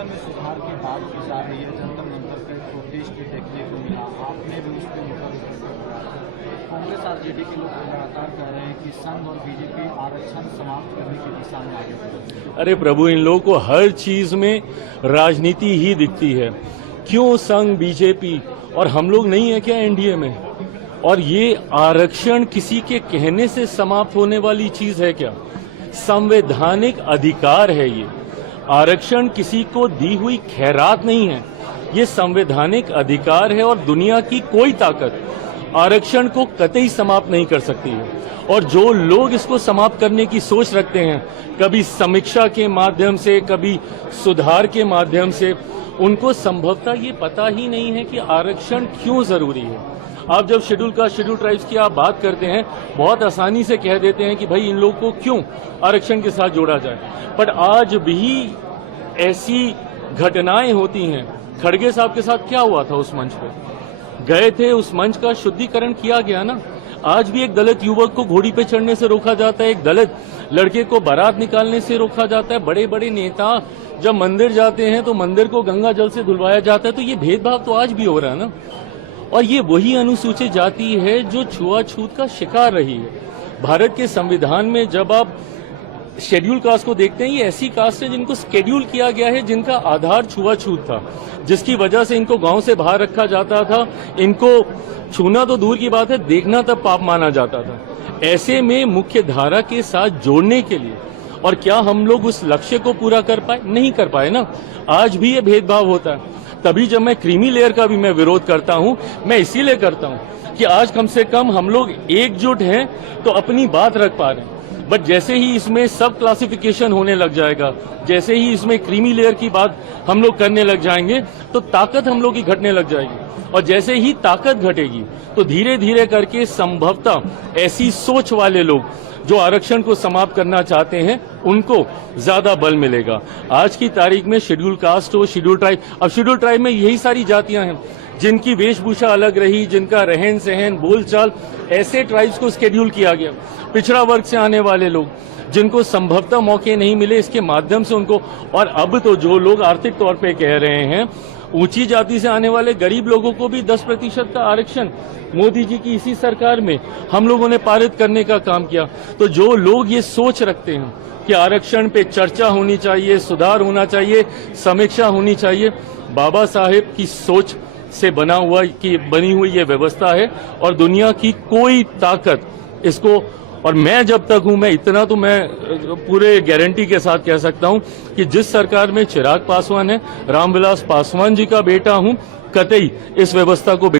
आरक्षण में सुधार की बात की जा रही है। जंतर मंतर पर प्रोटेस्ट देखने को मिला, आपने भी उस पर मुखर कांग्रेस आरजेडी के लोग लगातार कह रहे हैं कि संघ और बीजेपी आरक्षण समाप्त करने की दिशा में आगे बढ़ रही है। अरे प्रभु, इन लोगों को हर चीज में राजनीति ही दिखती है। क्यों संघ, बीजेपी और हम लोग नहीं है क्या एनडीए में? और ये आरक्षण किसी के कहने से समाप्त होने वाली चीज है क्या? संवैधानिक अधिकार है ये। आरक्षण किसी को दी हुई खैरात नहीं है, ये संवैधानिक अधिकार है और दुनिया की कोई ताकत आरक्षण को कतई समाप्त नहीं कर सकती है। और जो लोग इसको समाप्त करने की सोच रखते हैं, कभी समीक्षा के माध्यम से, कभी सुधार के माध्यम से, उनको संभवतः ये पता ही नहीं है कि आरक्षण क्यों जरूरी है। आप जब शेड्यूल कास्ट, शेड्यूल ट्राइब्स की आप बात करते हैं, बहुत आसानी से कह देते हैं कि भाई इन लोगों को क्यों आरक्षण के साथ जोड़ा जाए। बट आज भी ऐसी घटनाएं होती हैं। खड़गे साहब के साथ क्या हुआ था? उस मंच पे गए थे, उस मंच का शुद्धिकरण किया गया ना। आज भी एक दलित युवक को घोड़ी पे चढ़ने से रोका जाता है, एक दलित लड़के को बारात निकालने से रोका जाता है। बड़े बड़े नेता जब मंदिर जाते हैं तो मंदिर को गंगा जल से धुलवाया जाता है। तो ये भेदभाव तो आज भी हो रहा है ना। और ये वही अनुसूचित जाति है जो छुआछूत का शिकार रही है। भारत के संविधान में जब आप शेड्यूल कास्ट को देखते हैं, ये ऐसी कास्ट है जिनको शेड्यूल किया गया है, जिनका आधार छुआछूत था, जिसकी वजह से इनको गांव से बाहर रखा जाता था। इनको छूना तो दूर की बात है, देखना तब पाप माना जाता था। ऐसे में मुख्य धारा के साथ जोड़ने के लिए, और क्या हम लोग उस लक्ष्य को पूरा कर पाए? नहीं कर पाए ना। आज भी ये भेदभाव होता है। तभी जब मैं क्रीमी लेयर का भी मैं विरोध करता हूं, मैं इसीलिए करता हूं कि आज कम से कम हम लोग एकजुट हैं तो अपनी बात रख पा रहे हैं। बट जैसे ही इसमें सब क्लासिफिकेशन होने लग जाएगा, जैसे ही इसमें क्रीमी लेयर की बात हम लोग करने लग जाएंगे, तो ताकत हम लोग की घटने लग जाएगी। और जैसे ही ताकत घटेगी तो धीरे धीरे करके संभवतः ऐसी सोच वाले लोग जो आरक्षण को समाप्त करना चाहते हैं, उनको ज्यादा बल मिलेगा। आज की तारीख में शेड्यूल कास्ट हो, शेड्यूल ट्राइब, अब शेड्यूल ट्राइब में यही सारी जातियां हैं जिनकी वेशभूषा अलग रही, जिनका रहन सहन, बोलचाल, ऐसे ट्राइब्स को शेड्यूल किया गया। पिछड़ा वर्ग से आने वाले लोग जिनको संभवतः मौके नहीं मिले, इसके माध्यम से उनको, और अब तो जो लोग आर्थिक तौर पे कह रहे हैं, ऊंची जाति से आने वाले गरीब लोगों को भी 10% का आरक्षण मोदी जी की इसी सरकार में हम लोगों ने पारित करने का काम किया। तो जो लोग ये सोच रखते हैं कि आरक्षण पे चर्चा होनी चाहिए, सुधार होना चाहिए, समीक्षा होनी चाहिए, बाबा साहेब की सोच से बनी हुई ये व्यवस्था है और दुनिया की कोई ताकत इसको, और मैं जब तक हूं, मैं इतना तो मैं पूरे गारंटी के साथ कह सकता हूं कि जिस सरकार में चिराग पासवान है, रामविलास पासवान जी का बेटा हूं, कतई इस व्यवस्था को